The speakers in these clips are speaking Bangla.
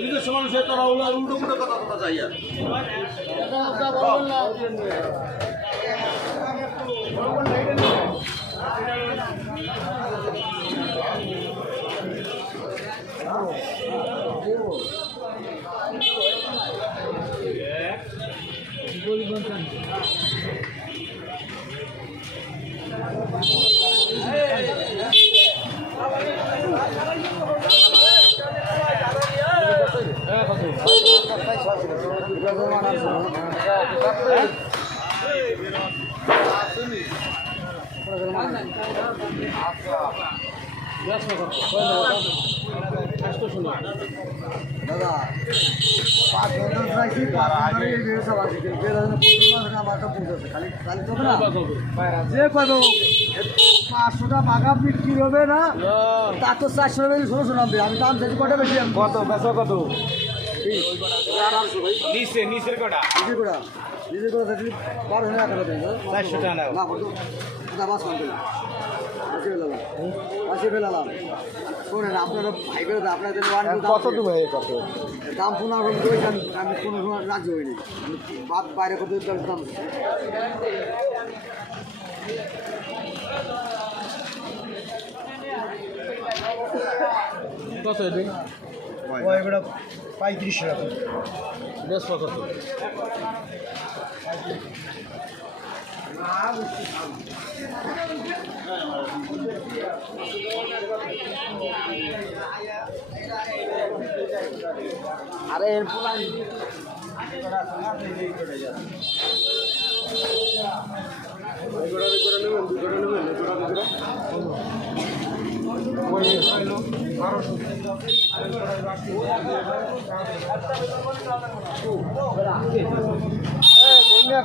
নিজের সমান সে তোরা উল্টো উল্টো কথা কথা চাইয়া দাদা 5 ঘন্টা চাইছি খালি খালি তো না যে কত 500টা বাঘা বিক্রি হবে না তা তো 400 টাকা 1600 নামবে আমি দাম চাইছি কটা বেশি কত বেচা কত নিচে নিচের কটা নিজে কটা নিজে কটা চাইছি 12,000 টাকা দেন 400 টাকা না কত দাদা বাস কত আসে ফেলালাম শোনেন আপনারা ভাই বেরোতে আপনাদের কত দেবো কত দাম ফোন আমি কোনো সময় রাজি হইনি বাদ বাইরে কত দাম কত এটি এগুলো 35 টাকা বেশ কত আরে এর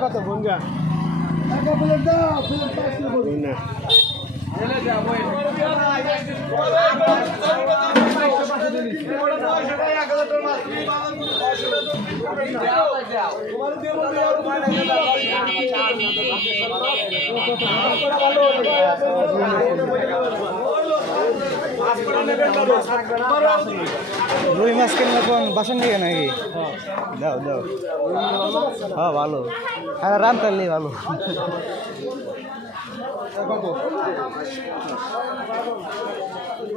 কত বন্ধুরা রুই মাছ কিনলে কোন বাসন দিকে নাকি দাও দাও হ্যাঁ ভালো হ্যাঁ রান করলেই ভালো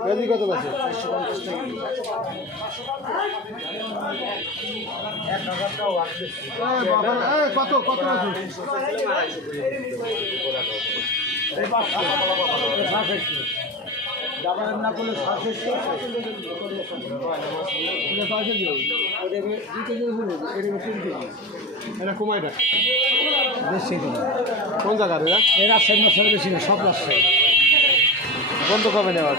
কেজি কত আছে কত কত আছে না করলে এটা কুমাইটা বেশি কোন জায়গা এরা রাজশাহী মাছের বেশি না সব রাজশাহী বন্ধ কবে নেওয়ার